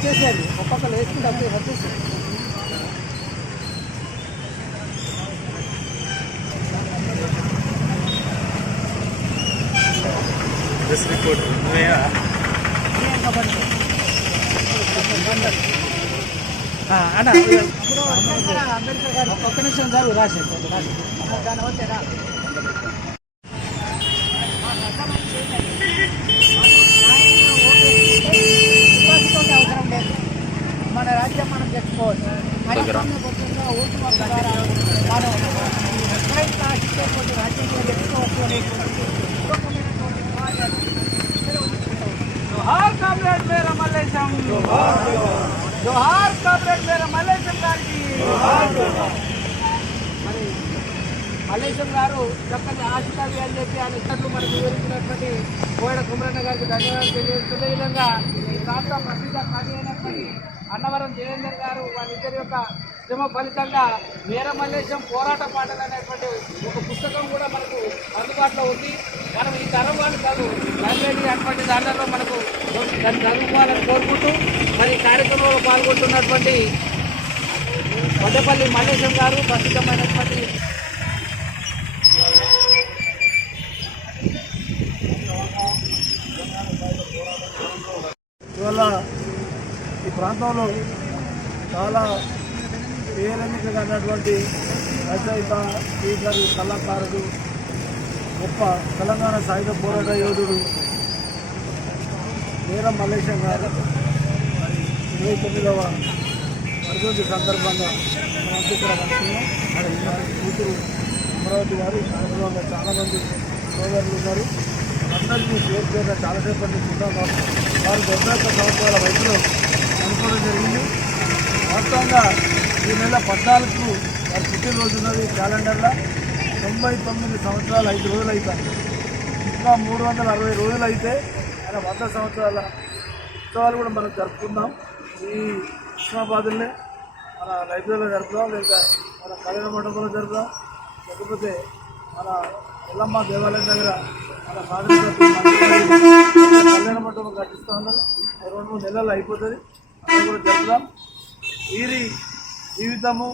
వేసుకుంటే అప్పుడు వచ్చేసి ప్రెస్ రిపోర్ట్ నువ్వేనా అన్న అంబేద్కర్ గారు ఒక్క నిమిషం గారు రాసే రాసే దాని వచ్చారా అవసరం లేదు మన రాజ్యం మనం తెచ్చుకోవచ్చు ప్రజాస్వామ్య బద్దంగా ఓటు హక్కు ద్వారా మనం ఎక్కడైతే ఆశించేటువంటి రాజ్యంలో తెచ్చుకోవచ్చు అనేటువంటి పూర్వకమైనటువంటి సమాజాన్ని జోహార్ కామ్రేడ్ మేర మల్లేశం జోహార్ కామ్రేడ్ మేర మల్లేశం గారికి మరి మల్లేశం గారు చక్కని ఆశితాలు అని చెప్పి ఆయన ఇతరులు మనకు వివరించినటువంటి కోయడ కుమరన్న గారికి ధన్యవాదాలు తెలియజేస్తున్న విధంగా ఈ ప్రాంత ప్రసిద్ధ కవి అయినటువంటి అన్నవరం దేవేందర్ గారు వారిద్దరి యొక్క శ్రమ ఫలితంగా వీరమల్లేశం పోరాట పాటలు అనేటువంటి ఒక పుస్తకం కూడా మనకు అందుబాటులో ఉంది. మనం ఈ తరం వాళ్ళు చదువు లైబ్రరీ అటువంటి దాంట్లో మనకు దాన్ని చదువుకోవాలని కోరుకుంటూ మరి కార్యక్రమంలో పాల్గొంటున్నటువంటి కొండపల్లి మల్లేశం గారు ప్రసిద్ధమైనటువంటి ప్రాంతంలో చాలా పేరెన్నికగా అన్నటువంటి రచయిత స్పీకర్ కళాకారుడు గొప్ప తెలంగాణ సాయుధ పోరాట యోధుడు వీర మల్లేశం గారు. ఇరవై తొమ్మిదవ వర్ధంతి సందర్భంగా మనం ఇక్కడ కలుస్తున్నాం కూతురు అమరావతి గారు సందర్భంగా చాలామంది సోదరులు ఉన్నారు. అందరికీ పేరు పేరున చాలాసేపటి నుంచి ఉన్నాం వారు వారు డెబ్బై సంవత్సరాల వయసులో చనిపోవడం జరిగింది. మొత్తంగా ఈ నెల పద్నాలుగు వారి పుట్టినరోజు ఉన్నది క్యాలెండర్లో. తొంభై తొమ్మిది సంవత్సరాలు ఐదు రోజులు అవుతాయి. ఇంకా మూడు వందల అరవై రోజులు అయితే ఆయన వంద సంవత్సరాల ఉత్సవాలు కూడా మనం జరుపుకుందాం. ఈ ఇస్లామాబాద్లోనే మన లైబ్రరీలో జరుపుదాం లేదా మన కళ్యాణ మండపంలో జరుపుదాం. లేకపోతే మన ఎల్లమ్మ దేవాలయం దగ్గర మన సాధన కళ్యాణ మండపం కట్టిస్తూ ఉన్నారు. రెండు మూడు నెలలు అయిపోతుంది. కూడా వీరి జీవితము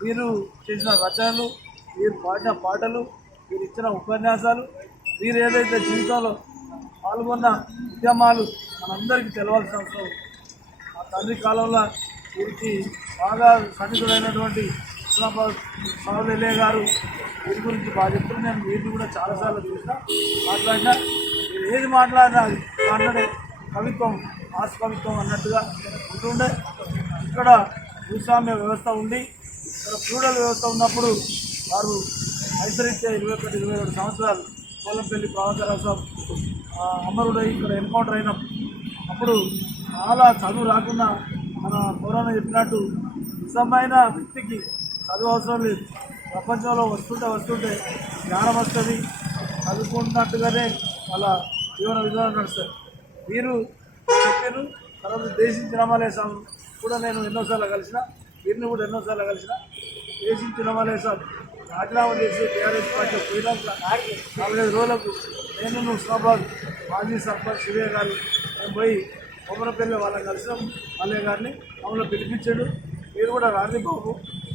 వీరు చేసిన రచనలు వీరు పాడిన పాటలు వీరు ఇచ్చిన ఉపన్యాసాలు వీరు ఏదైతే జీవితంలో పాల్గొన్న ఉద్యమాలు మనందరికీ తెలవాల్సిన అవసరం ఆ తండ్రి కాలంలో వీరికి బాగా సన్నిధుడైనటువంటి ఇస్లామాబాద్ సావులే గారు వీరి గురించి బాగా చెప్తున్నారు. నేను వీరిని కూడా చాలాసార్లు చూసిన మాట్లాడినా. ఏది మాట్లాడినా మాట్లాడే కవిత్వం ఆస్ కవిత్వం అన్నట్టుగా ఉంటుండే. ఇక్కడ భూస్వామ్య వ్యవస్థ ఉంది ఇక్కడ ఫ్యూడల్ వ్యవస్థ ఉన్నప్పుడు వారు ఐసరిత్య ఇరవై ఒకటి ఇరవై రెండు సంవత్సరాలు కోలంపల్లి ప్రవాసరాసం అమరుడై ఇక్కడ ఎన్కౌంటర్ అయినాం. అప్పుడు చాలా చదువు రాకుండా మన కరోనా చెప్పినట్టు నిజమైన వ్యక్తికి చదువు అవసరం లేదు. ప్రపంచంలో వస్తుంటే వస్తుంటే జ్ఞానం వస్తుంది. చదువుకుంటున్నట్టుగానే వాళ్ళ జీవన విధానం నడుస్తుంది. వీరు చెప్పారు తర్వాత దేశించి రమాలేసాం కూడా నేను ఎన్నోసార్లు కలిసిన వీరిని కూడా ఎన్నోసార్లు కలిసిన దేశించి రమాలేసాం రాజీనామా చేసి టీఆర్ఎస్ పార్టీ పోయినాక నాలుగైదు రోజులకు నేను హుస్నాబాద్ మాజీ సర్పంచ్ శివయ్య గారు మేము పోయి కొమరపల్లి వాళ్ళని కలిసాం. మల్లయ్య గారిని మమ్మల్ని పిలిపించాడు. మీరు కూడా రాండి బాబు.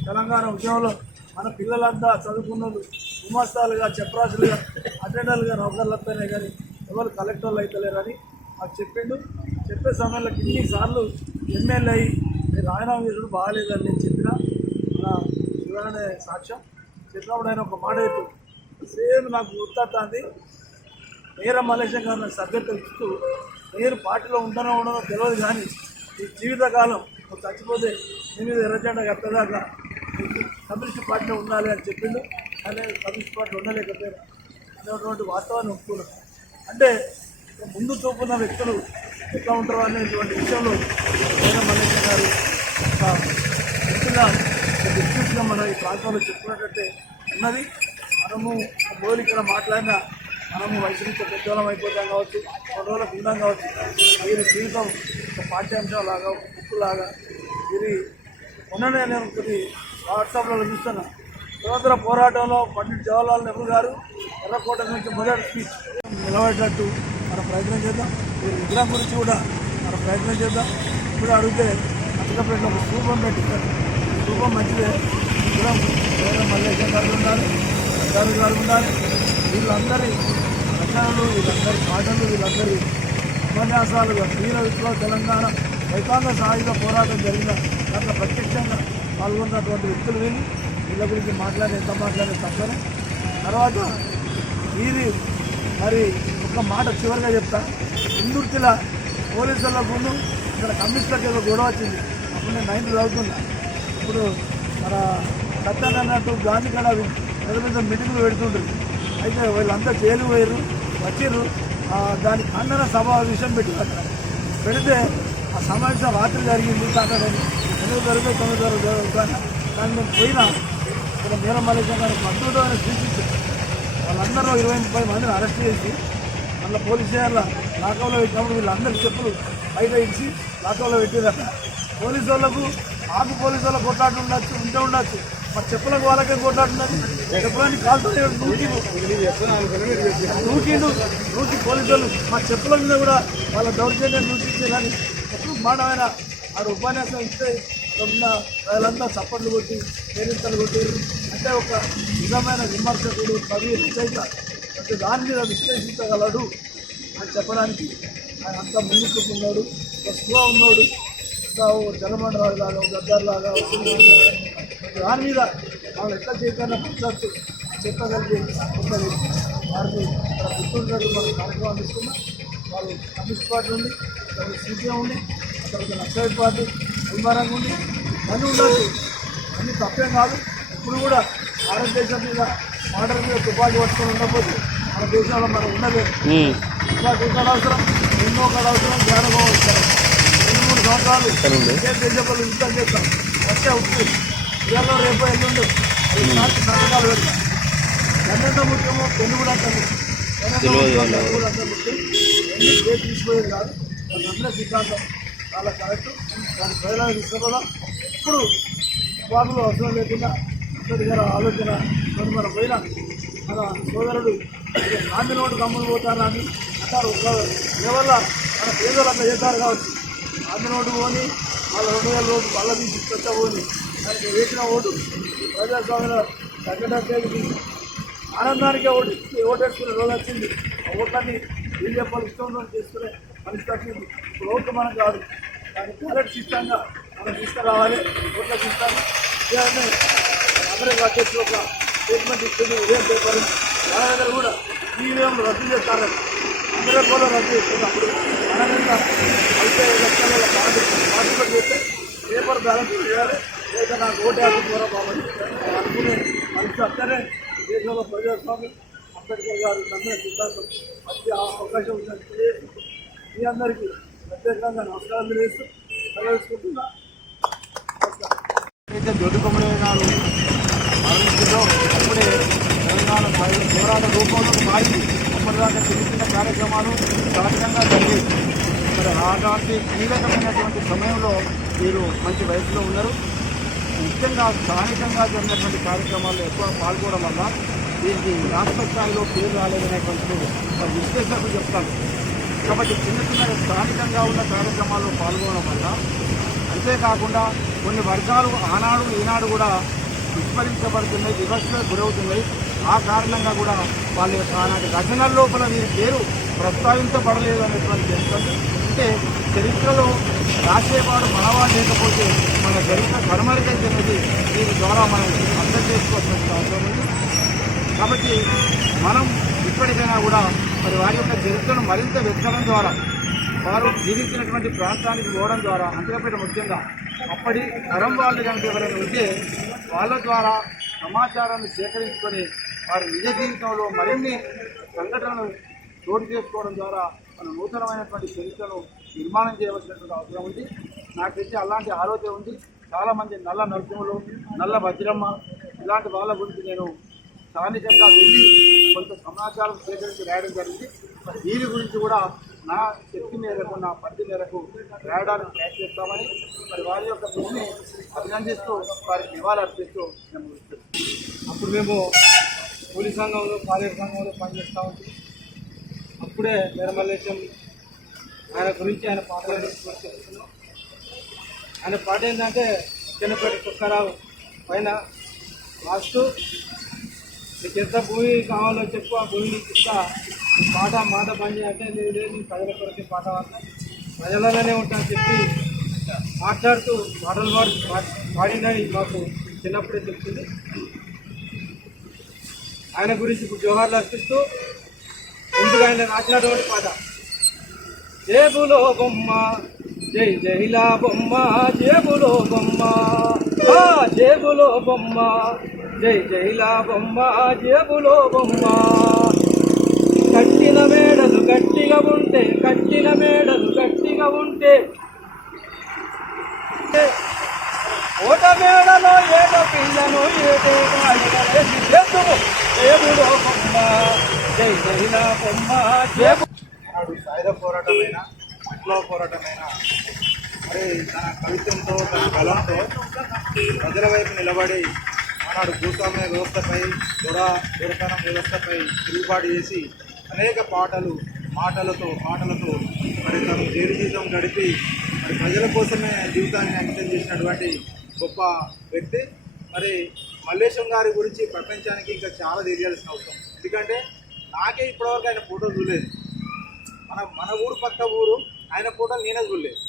తెలంగాణ ఉద్యమంలో మన పిల్లలంతా చదువుకున్నది గుమాస్తాలుగా చెప్రాసులుగా అటెండర్లుగా నౌకర్లు వస్తానే కానీ ఎవరు కలెక్టర్లు అవుతలేరని మాకు చెప్పిండు. చెప్పే సమయంలో ఇన్నిసార్లు ఎమ్మెల్యే అయ్యి మీరు రాజీనామా చేసుడు బాగాలేదని నేను చెప్పిన నా సాక్ష్యం. చెప్పినప్పుడు ఆయన ఒక మాట చెప్పాడు. సేమ్ నాకు గుర్తొస్తుంది నేర మలేషియా గారు నాకు సభ్యత ఇస్తూ నేను పార్టీలో ఉండనో ఉండనో తెలియదు కానీ ఈ జీవితకాలం నువ్వు చచ్చిపోతే నీ మీద ఎర్రజెండా కట్టదాకా కమ్యూనిస్ట్ పార్టీలో ఉండాలి అని చెప్పిండు. కానీ కమ్యూనిస్ట్ పార్టీ ఉండలేకపోయారు అనేటువంటి వాస్తవాన్ని ఒప్పుకున్నాను అంటే ముందు చూపున్న వ్యక్తులు ఎట్లా ఉంటారు అనేటువంటి విషయంలో నేర మల్లేశ్వర గారు ఒక వ్యక్తిగా ఒక ఈ ప్రాంతంలో చెప్పుకున్నట్టయితే ఉన్నది. మనము రోజులు ఇక్కడ మాట్లాడినా మనము వయసు నుంచి పెద్దవాళ్ళం అయిపోతాం కావచ్చు కొన్ని రోజులకు ఉన్నాం కావచ్చు. వీరి జీవితం ఒక పాఠ్యాంశం లాగా ఒక బుక్ లాగా వీరి మొన్ననే నేను కొన్ని వాట్సాప్లో చూస్తున్నా. స్వతంత్ర పోరాటంలో పండిట్ జవహర్లాల్ నెహ్రూ గారు ఎర్రకోట నుంచి మొదటి స్పీచ్. నిలబడేటట్టు మనం ప్రయత్నం చేద్దాం. ఈ విగ్రహం గురించి కూడా మనం ప్రయత్నం చేద్దాం. ఇప్పుడు అడిగితే అచ్చపేటలో ఒక స్థూపం పెట్టిస్తారు స్థూపం మంచిదే. విగ్రహం వేరే మల్లేశం గారు ఉన్నారు అధికారులు గారు ఉండాలి. వీళ్ళందరి రచనలు వీళ్ళందరి పాటలు వీళ్ళందరి ఉపన్యాసాలు వీర విప్లవ తెలంగాణ రైతాంగ సాయుధ పోరాటం జరిగిన దాంట్లో ప్రత్యక్షంగా పాల్గొన్నటువంటి వ్యక్తులు వీళ్ళు. వీళ్ళ గురించి మాట్లాడి ఎంత మాట్లాడే తప్పనే. తర్వాత వీరి మరి ఒక మాట చివరిగా చెప్తా. ఇందుర్తిల పోలీసుల ముందు ఇక్కడ కమ్యూనిస్టులకు ఏదో గొడవ వచ్చింది. అప్పుడు నేను నైన్త్ చదువుతున్నా. ఇప్పుడు మన సత్యాన్ని అన్నట్టు గాంధీ కడ పెద్ద పెద్ద మీటింగ్లు పెడుతుంటుంది అయితే వీళ్ళంతా జైలు పోయారు వచ్చారు దాని ఖండన సభ విషయం పెట్టారు అక్కడ. పెడితే ఆ సమావేశం రాత్రి జరిగింది అక్కడ ఎనిమిది వరకు తొమ్మిది వరకు జరుగుతాను కానీ మేము పోయినా ఇక్కడ మీర మల్లేశం గారు అని సూచించారు. వాళ్ళందరూ ఇరవై ముప్పై మందిని అరెస్ట్ చేసి మళ్ళీ పోలీస్ స్టేషన్లో లాకప్లో పెట్టినప్పుడు వీళ్ళందరి చెప్పులు బయట ఇచ్చి లాకప్లో పెట్టేదట. పోలీసు వాళ్ళకు ఆకు పోలీసు వాళ్ళ కొట్లాడు ఉండొచ్చు ఉంటే ఉండొచ్చు. మరి చెప్పులకు వాళ్ళకే కొట్లాట చెప్పులని కాల్తో నూకిండు నూకి పోలీసు వాళ్ళు. మా చెప్పుల మీద కూడా వాళ్ళ దౌర్జన్యం నూకించే కానీ ఎప్పుడు మానమైన ఆడ ఉపన్యాసం ఇస్తే ఉన్న వాళ్ళంతా చప్పట్లు కొట్టి పేరింతలు కొట్టి అంటే ఒక నిజమైన విమర్శకుడు కవి రచయిత అంటే దాని మీద విశ్లేషించగలడు అని చెప్పడానికి ఆయన అంతా ముందుకు ఉన్నాడు ఒక స్లో ఉన్నాడు. ఇంకా ఓ జలమండరాలు లాగా ఒక గద్దర్ లాగా దాని మీద వాళ్ళు ఎట్లా చైతన్య పరచచ్చు చెప్పగలిగే ఉంటుంది వారిని ఇక్కడ మనం కార్యక్రమం అందిస్తున్నాం వాళ్ళు కమ్యూనిస్ట్ పార్టీ ఉంది తర్వాత సిపిఎం ఉంది తర్వాత నక్సలైట్ పార్టీ అభిమానంగా ఉంది. అన్నీ ఉండదు అన్నీ తప్పేం కాదు. ఇప్పుడు కూడా భారతదేశం మీద ఆర్డర్ మీద తుపాకీ పట్టుకొని ఉండకపోతే మన దేశంలో మనం ఉండలేదు తుపాకీ ఎక్కడ అవసరం ఎన్నో అవసరం జ్ఞానమో అవసరం రెండు మూడు సంవత్సరాలు దేశంలో యుద్ధం చేస్తాం. వచ్చే ఉంటుంది ఇవాళ రేపు ఎల్లుండి అది సంతకాలు పెడతాం. ఎంత ముఖ్యమో పెళ్ళి కూడా అంత ముఖ్యం. కూడా అంత ముఖ్యం కాదు. అందరూ సిద్ధాంతం. చాలా కరెక్ట్. దాని ప్రజలకు తీసుకుపోదాం. ఇప్పుడు వాకులు అవసరం లేకుండా గారి ఆలోచన మన పోయిన మన సోదరుడు గాంధీ నోటు కమ్ములు పోతారని అంటారు. ఒక వల్ల మన పేదలు అట్లా చేస్తారు కావచ్చు గాంధీ నోటు పోని వాళ్ళ రెండు వేల రోడ్డు బల్ల తీసి కొత్త పోని దానికి వేసిన ఓటు ప్రజాస్వామ్యంలో తగ్గడానికి ఆనందానికే ఓటు ఓటేసుకునే రోజు వచ్చింది. ఆ ఓట్లన్నీ బీజేపీ ఇష్టం చేసుకునే పరిస్థితి తగ్గింది ఇప్పుడు ఓట్లు మనం కాదు దాని బ్యాలెట్ సిస్టంగా మనం తీసుకురావాలి. ఓట్ల సిస్టమ్ ఇవన్నీ అందరూ వచ్చేసి ఒక స్టేట్మెంట్ ఇస్తుంది ఇదే పేపర్ వాళ్ళ దగ్గర కూడా ఈవీఎంలు రద్దు చేస్తారని. అందరూ కూడా రద్దు చేస్తున్నప్పుడు మన అయితే లక్షల పార్టిసిపేట్ చేస్తే పేపర్ బ్యాలెన్స్ చేయాలి లేదా నాకు ఓటు వేస్తుంది ద్వారా బాబు అనుకునే మనిషి అక్కడే దేశంలో ప్రజాస్వామ్యం. అంబేద్కర్ గారు నమ్మిన సిద్ధాంతం మంచి అవకాశం ఉందని మీ అందరికీ ప్రత్యేకంగా నమస్కారం తెలియజేస్తూ సెలవుకుంటున్నా. అయితే దొడ్డి కొమ్మడే గారు మరణించడం అప్పుడే పోరాట పోరాట రూపంలో మారి అప్పటిదాకా చిన్న చిన్న కార్యక్రమాలు సహజంగా జరిగాయి. మరి అలాంటి కీలకమైనటువంటి సమయంలో మీరు మంచి వయసులో ఉన్నారు. ముఖ్యంగా స్థానికంగా జరిగినటువంటి కార్యక్రమాల్లో ఎక్కువ పాల్గొనడం వల్ల దీనికి రాష్ట్ర స్థాయిలో పేరు రాలేదనేటువంటి ఒక విశ్లేషకులు చెప్తాను కాబట్టి చిన్న చిన్న స్థానికంగా ఉన్న కార్యక్రమాల్లో పాల్గొనడం వల్ల అంతేకాకుండా కొన్ని వర్గాలు ఆనాడు ఈనాడు కూడా విస్మరించబడుతున్నాయి వివక్షకు గురవుతున్నాయి. ఆ కారణంగా కూడా వాళ్ళ యొక్క ఆనాటి రచనల లోపల వీరి పేరు ప్రస్తావించబడలేదు అనేటువంటి తెలుస్తుంది అంటే చరిత్రలో రాసేవాడు మనవాడు లేకపోతే మన చరిత్ర కనుమరుగైతున్నది దీని ద్వారా మనం అర్థం చేసుకోవాల్సిన అవసరం ఉంది. కాబట్టి మనం ఇప్పటికైనా కూడా మరి వారి యొక్క చరిత్రను మరింత వెతకడం ద్వారా వారు జీవించినటువంటి ప్రాంతానికి పోవడం ద్వారా అంతేకాకుండా ముఖ్యంగా అప్పటి తరం వాళ్ళు కనుక ఎవరైనా ఉంటే వాళ్ళ ద్వారా సమాచారాన్ని సేకరించుకొని వారి నిజ జీవితంలో మరిన్ని సంఘటనలు చోటు చేసుకోవడం ద్వారా మన నూతనమైనటువంటి చరిత్రను నిర్మాణం చేయవలసినటువంటి అవసరం ఉంది. నాకైతే అలాంటి ఆలోచన ఉంది. చాలామంది నల్ల నరసింహులు నల్ల భద్రమ్మ ఇలాంటి వాళ్ళ గురించి నేను స్థానికంగా వెళ్ళి కొంత సమాచారం సేకరించి రాయడం జరిగింది. దీని వీరి గురించి కూడా నా శక్తి మేరకు నా పరిధి మేరకు రాయడానికి ప్రయత్నిస్తామని మరి వారి యొక్క భూమిని అభినందిస్తూ వారికి నివాళులు అర్పిస్తూ నేను అప్పుడు మేము పోలీస్ సంఘంలో కార్య సంఘంలో పనిచేస్తూ ఉంటే. అప్పుడే నిర్మలేశం ఆయన గురించి ఆయన పాటలు తెలుసుకున్నాం ఆయన పాట ఏంటంటే చిన్నపేట కుక్కరావు పైన రాస్తూ నీకు ఎంత భూమి కావాలో చెప్పు ఆ భూమిని ఇస్తా పాట మాట పని అంటే నేను లేదు ప్రజల కొరకే పాట పాడతా. ప్రజలలోనే ఉంటాను చెప్పి మాట్లాడుతూ పాటలు పాడు పాడినని మాకు చిన్నప్పుడే తెలిసింది ఆయన గురించి ఇప్పుడు జోహార్లు అర్పిస్తూ ముందుగా ఆయన రాసినటువంటి పాట. జేబులో బొమ్మ జై జైలా బొమ్మ జేబులో బొమ్మ జేబులో బొమ్మ జై జైలా బొమ్మ జేబులో బొమ్మ కట్టిన మేడలు గట్టిగా ఉంటే కట్టిన మేడలు గట్టిగా ఉంటే ఓట మేడలో ఏదో పిల్లను ఏదో అడగలేసి చేతులు జేబులో బొమ్మ జై జైలా బొమ్మ జేబు నాడు సాయుధ పోరాటమైన విప్లవ పోరాటమైన మరి తన కవిత్వంతో తన బలంతో ప్రజల వైపు నిలబడి ఆనాడు భూస్వామ్య వ్యవస్థపై దొర దొరతనం వ్యవస్థపై తిరుగుబాటు చేసి అనేక పాటలు మాటలతో పాటలతో మరి తను జైలు జీవితం గడిపి మరి ప్రజల కోసమే జీవితాన్ని అంకితం చేసినటువంటి గొప్ప వ్యక్తి. మరి మల్లేశం గారి గురించి ప్రపంచానికి ఇంకా చాలా తెలియాల్సిన అవసరం. ఎందుకంటే నాకే ఇప్పటివరకు ఆయన ఫోటో చూడలేదు. మన మన ఊరు పక్క ఊరు ఆయన ఫోటో నేనే చూడలేదు.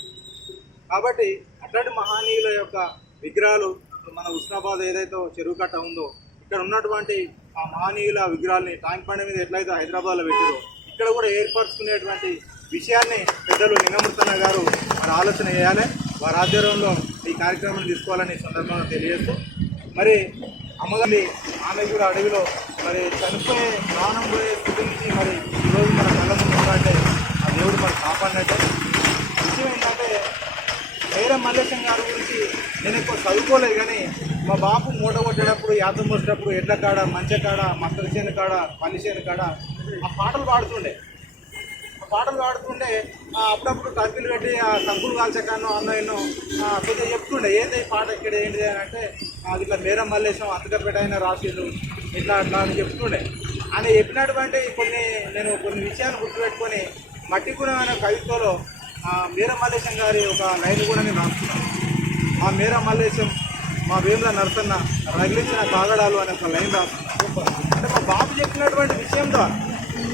కాబట్టి అట్లాంటి మహానీయుల యొక్క విగ్రహాలు మన ఉస్నాబాద్ ఏదైతే చెరువు కట్ట ఉందో ఇక్కడ ఉన్నటువంటి ఆ మహానీయుల విగ్రహాలని ట్యాంక్ బండి మీద ఎట్లయితే హైదరాబాద్లో పెట్టారో ఇక్కడ కూడా ఏర్పరచుకునేటువంటి విషయాన్ని పెద్దలు నింగమూర్తన్న గారు మరి ఆలోచన చేయాలి. వారి ఆధ్వర్యంలో ఈ కార్యక్రమాన్ని తీసుకోవాలని సందర్భంగా తెలియజేస్తూ మరి అమ్మగారి ఆమె కూడా అడవిలో మరి చనిపోయే ప్రాణం పోయే స్థితి నుంచి మరి ఈరోజు మన కళ్ళ ముందు ఆ దేవుడు మనం కాపాడినట్టే. విషయం ఏంటంటే వేరే మల్లేశం గారి గురించి నేను ఎక్కువ చదువుకోలేదు కానీ మా బాపు మూట కొట్టేటప్పుడు యాతం పోసేటప్పుడు ఎడ్ల కాడ మంచ కాడ మక్కల చేను కాడ పల్లి చేను కాడ ఆ పాటలు పాడుతుండే. ఆ పాటలు పాడుతుండే అప్పుడప్పుడు టర్కీలు పెట్టి ఆ సంకులు కాల్చకానో అన్నయ్యనో కొద్దిగా చెప్తుండే ఏంది పాట ఇక్కడ ఏంటిది? అని అంటే ఇట్లా మేరం మల్లేశం అంతకపేట అయినా రాసిండు. ఇట్లా అట్లా అని చెప్తుండే. ఆయన చెప్పినటువంటి కొన్ని నేను కొన్ని విషయాలు గుర్తుపెట్టుకొని మట్టి గుణమైన కవిత్వంలో ఆ మీర మల్లేశం గారి ఒక లైన్ కూడా నేను రాస్తున్నాను. మా మీర మల్లేశం మా వేముల నరసన్న రగిలించిన కాగడాలు అనే ఒక లైన్ రాస్తున్నాను. అంటే మా బాబు చెప్పినటువంటి విషయం ద్వారా.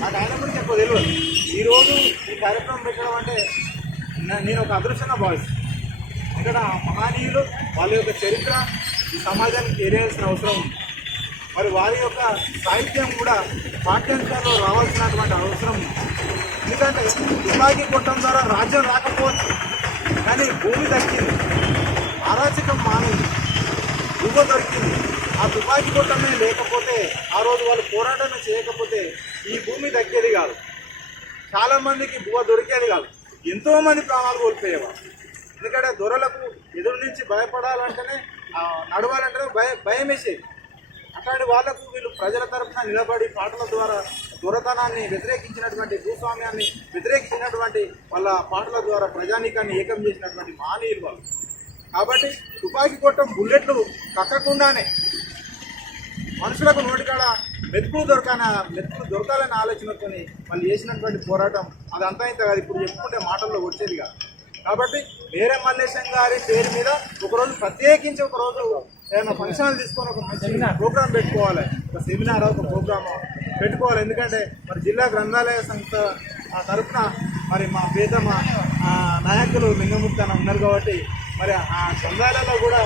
నాకు ఆయన గురించి ఎక్కువ తెలియదు. ఈరోజు ఈ కార్యక్రమం పెట్టడం అంటే నేను ఒక అదృష్టంగా భావిస్తాను ఇక్కడ మహనీయులు వాళ్ళ యొక్క చరిత్ర ఈ సమాజానికి తెలియాల్సిన అవసరం ఉంది. మరి వారి యొక్క సాహిత్యం కూడా పాఠ్యాంశాల్లో రావాల్సినటువంటి అవసరం ఉంది. ఎందుకంటే తుపాకీ కొట్టడం ద్వారా రాజ్యం రాకపోవచ్చు. కానీ భూమి దక్కింది. అరాచకం మానింది. భూమ దొరికింది ఆ తుపాకీ కొట్టమే లేకపోతే ఆ రోజు వాళ్ళు పోరాటం చేయకపోతే ఈ భూమి దక్కేది కాదు. చాలా మందికి భూమ దొరికేది కాదు. ఎంతో మంది ప్రాణాలు కోల్పోయేవారు. ఎందుకంటే దొరలకు ఎదురు నుంచి భయపడాలంటేనే నడవాలంటే భయం భయం వేసేది. అట్లాంటి వాళ్ళకు వీళ్ళు ప్రజల తరఫున నిలబడి పాటల ద్వారా దొరతనాన్ని వ్యతిరేకించినటువంటి భూస్వామ్యాన్ని వ్యతిరేకించినటువంటి వాళ్ళ పాటల ద్వారా ప్రజానీకాన్ని ఏకం చేసినటువంటి మానీయులు వాళ్ళు. కాబట్టి తుపాకీ కొట్టం బుల్లెట్లు కక్కకుండానే. మనుషులకు నోటికాడ మెతుకులు దొరకాన మెతుకులు దొరకాలనే ఆలోచనతోని వాళ్ళు చేసినటువంటి పోరాటం అదంతా ఇంత కాదు. ఇప్పుడు చెప్పుకుంటే మాటల్లో వచ్చేది కాదు కాబట్టి వేరే మల్లేశం గారి పేరు మీద ఒకరోజు ప్రత్యేకించి ఒక రోజు ఏదైనా ఫంక్షన్లు తీసుకొని ఒక మంచి ప్రోగ్రామ్ పెట్టుకోవాలి. ఒక సెమినార్ ఒక ప్రోగ్రామ్ పెట్టుకోవాలి. ఎందుకంటే మరి జిల్లా గ్రంథాలయ సంస్థ ఆ తరఫున మరి మా పేదమ్మ ఆ, నాయకులు లింగమూర్తి అన్న ఉన్నారు కాబట్టి మరి ఆ గ్రంథాలయాల్లో కూడా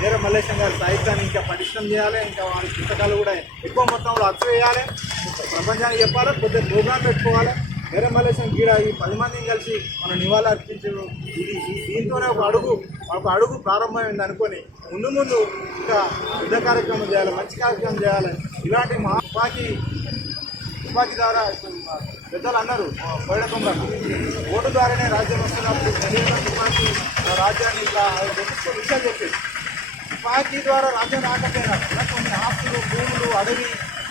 వీర మల్లేశం గారి సాహిత్యాన్ని ఇంకా పటిష్టం చేయాలి. ఇంకా వారి పుస్తకాలు కూడా ఎక్కువ మొత్తంలో అచ్చు వేయాలి ప్రపంచానికి చెప్పాలి కొద్దిగా ప్రోగ్రామ్ పెట్టుకోవాలి. వేరే మల్లేశం గీడ ఈ పది మందిని కలిసి మన నివాళులు అర్పించడం ఇది దీంతోనే ఒక అడుగు ఒక అడుగు ప్రారంభమైంది అనుకొని ముందు ముందు ఇంకా పెద్ద కార్యక్రమం చేయాలి మంచి కార్యక్రమం చేయాలి. ఇలాంటి మా తుపాకీ తుపాకీ ద్వారా పెద్దలు అన్నారు పోయడకుండా ఓటు ద్వారానే రాజ్యం వస్తున్నప్పుడు తుపాకీ రాజ్యాన్ని ఇట్లా గొప్ప విషయాలు చెప్పేది తుపాకీ ద్వారా రాజ్యం రాకపోయినా కొన్ని ఆస్తులు భూములు అడవి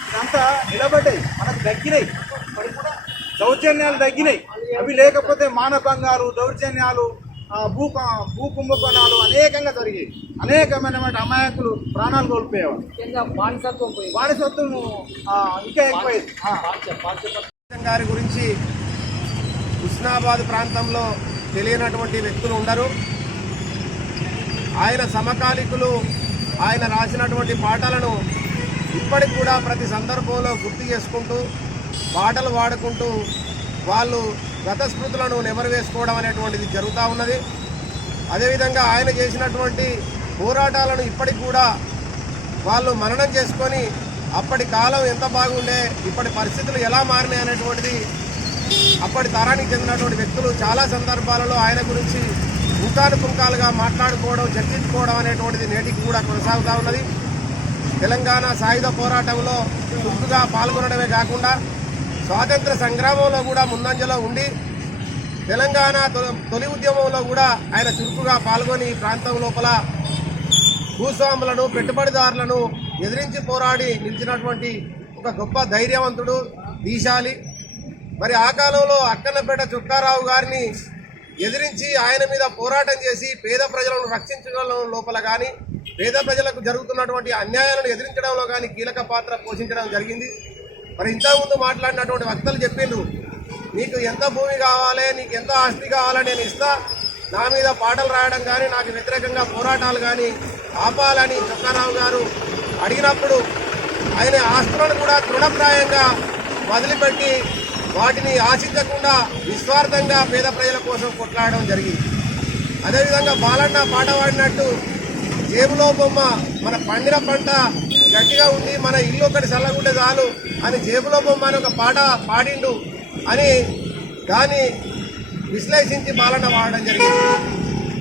ఇదంతా నిలబడ్డాయి మనకు దక్కినాయి. మరి కూడా దౌర్జన్యాలు తగ్గినాయి. అవి లేకపోతే మానభంగాలు దౌర్జన్యాలు భూ భూ కుంభకోణాలు అనేకంగా జరిగాయి. అనేకమైనటువంటి అమాయకులు ప్రాణాలు కోల్పోయేవారు. ముఖ్యంగా బానిసత్వం ఇంకా ఎక్కువైంది. గారి గురించి హుస్నాబాద్ ప్రాంతంలో తెలియనటువంటి వ్యక్తులు ఉండరు. ఆయన సమకాలికులు ఆయన రాసినటువంటి పాటలను ఇప్పటికి కూడా ప్రతి సందర్భంలో గుర్తు చేసుకుంటూ పాటలు వాడుకుంటూ వాళ్ళు గత స్మృతులను నెమరు అనేటువంటిది జరుగుతూ ఉన్నది. అదేవిధంగా ఆయన చేసినటువంటి పోరాటాలను ఇప్పటికి కూడా వాళ్ళు మననం చేసుకొని అప్పటి కాలం ఎంత బాగుండే ఇప్పటి పరిస్థితులు ఎలా మారినాయి అనేటువంటిది అప్పటి తరానికి చెందినటువంటి వ్యక్తులు చాలా సందర్భాలలో ఆయన గురించి పుంకానుపుంకాలుగా మాట్లాడుకోవడం చర్చించుకోవడం అనేటువంటిది నేటికి కూడా కొనసాగుతూ ఉన్నది. తెలంగాణ సాయుధ పోరాటంలో చురుకుగా పాల్గొనడమే కాకుండా స్వాతంత్ర సంగ్రామంలో కూడా ముందంజలో ఉండి తెలంగాణ తొలి తొలి ఉద్యమంలో కూడా ఆయన చురుకుగా పాల్గొని ప్రాంతం లోపల భూస్వాములను పెట్టుబడిదారులను ఎదిరించి పోరాడి నిలిచినటువంటి ఒక గొప్ప ధైర్యవంతుడు దీశాలి మరి ఆ కాలంలో అక్కన్నపేట చుక్కారావు గారిని ఎదిరించి ఆయన మీద పోరాటం చేసి పేద ప్రజలను రక్షించడం లోపల కానీ పేద ప్రజలకు జరుగుతున్నటువంటి అన్యాయాలను ఎదిరించడంలో కానీ కీలక పాత్ర పోషించడం జరిగింది. మరి ఇంతకుముందు మాట్లాడినటువంటి వక్తలు చెప్పిండ్రు నీకు ఎంత భూమి కావాలి నీకు ఎంత ఆస్తి కావాలని నేను ఇస్తా నా మీద పాటలు రాయడం కానీ నాకు వ్యతిరేకంగా పోరాటాలు కానీ ఆపాలని చొక్కారావు గారు అడిగినప్పుడు ఆయన ఆస్తులను కూడా తృణప్రాయంగా వదిలిపెట్టి వాటిని ఆశించకుండా నిస్వార్థంగా పేద ప్రజల కోసం కొట్లాడడం జరిగింది. అదేవిధంగా బాలన్న పాట పాడినట్టు జేబులో బొమ్మ మన పండిన పంట గట్టిగా ఉంది మన ఇల్లు ఒకటి చల్లగుంటే చాలు అని జేబులో బొమ్మ అని ఒక పాట పాడిండు అని దాన్ని విశ్లేషించి బాలన్న వాడడం జరిగింది.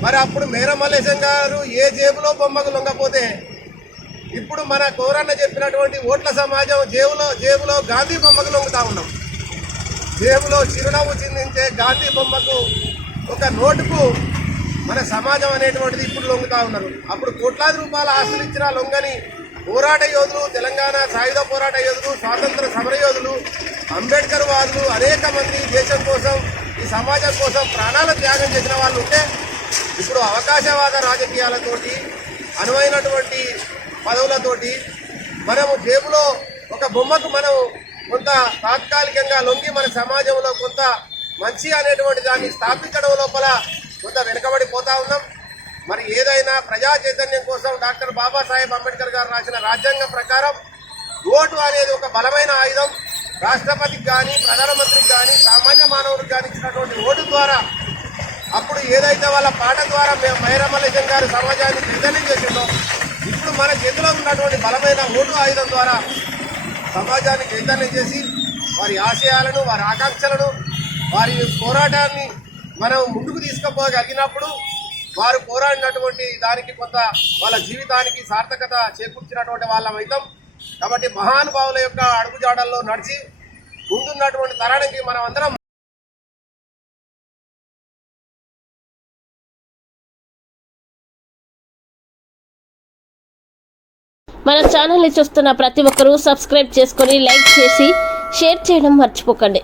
మరి అప్పుడు మేరమల్లేశం గారు ఏ జేబులో బొమ్మకు లొంగపోతే ఇప్పుడు మన కోరన్న చెప్పినటువంటి ఓట్ల సమాజం జేబులో జేబులో గాంధీ బొమ్మకు లొంగుతా ఉన్నాం. జేబులో చిరునవ్వు చిందించే గాంధీ బొమ్మకు ఒక నోటుకు మన సమాజం అనేటువంటిది ఇప్పుడు లొంగుతా ఉన్నారు. అప్పుడు కోట్లాది రూపాయల ఆస్తులు ఇచ్చిన లొంగని పోరాట యోధులు తెలంగాణ సాయుధ పోరాట యోధులు స్వాతంత్ర సమర యోధులు అంబేద్కర్ వాదులు అనేక మంది దేశం కోసం ఈ సమాజం కోసం ప్రాణాల త్యాగం చేసిన వాళ్ళు ఉంటే ఇప్పుడు అవకాశవాద రాజకీయాలతోటి అనువైనటువంటి పదవులతోటి మనము జేబులో ఒక బొమ్మకు మనం కొంత తాత్కాలికంగా లొంగి మన సమాజంలో కొంత మంచి అనేటువంటి దాన్ని స్థాపించడం లోపల కొంత వెనుకబడిపోతా ఉన్నాం. మరి ఏదైనా ప్రజా చైతన్యం కోసం డాక్టర్ బాబాసాహెబ్ అంబేద్కర్ గారు రాసిన రాజ్యాంగం ప్రకారం ఓటు అనేది ఒక బలమైన ఆయుధం. రాష్ట్రపతికి కానీ ప్రధానమంత్రికి కానీ సామాన్య మానవుడికి కానీ ఇచ్చినటువంటి ఓటు ద్వారా అప్పుడు ఏదైతే వాళ్ళ పాట ద్వారా మేము మైరమల్లేశం గారు సమాజాన్ని చైతన్యం చేసిందో ఇప్పుడు మన చేతిలో ఉన్నటువంటి బలమైన ఓటు ఆయుధం ద్వారా సమాజాన్ని చైతన్యం చేసి వారి ఆశయాలను వారి ఆకాంక్షలను వారి పోరాటాన్ని మనం ముందుకు తీసుకుపోగలిగినప్పుడు వారు పోరాడినటువంటి దానికి కొంత వాళ్ళ జీవితానికి సార్థకత చేకూర్చినటువంటి వాళ్ళ మైతం. కాబట్టి మహానుభావుల యొక్క అడుగుజాడల్లో నడిచి ముందున్నటువంటి తరానికి మనం అందరం మన ఛానల్ని చూస్తున్న ప్రతి ఒక్కరూ సబ్స్క్రైబ్ చేసుకొని లైక్ చేసి షేర్ చేయడం మర్చిపోకండి.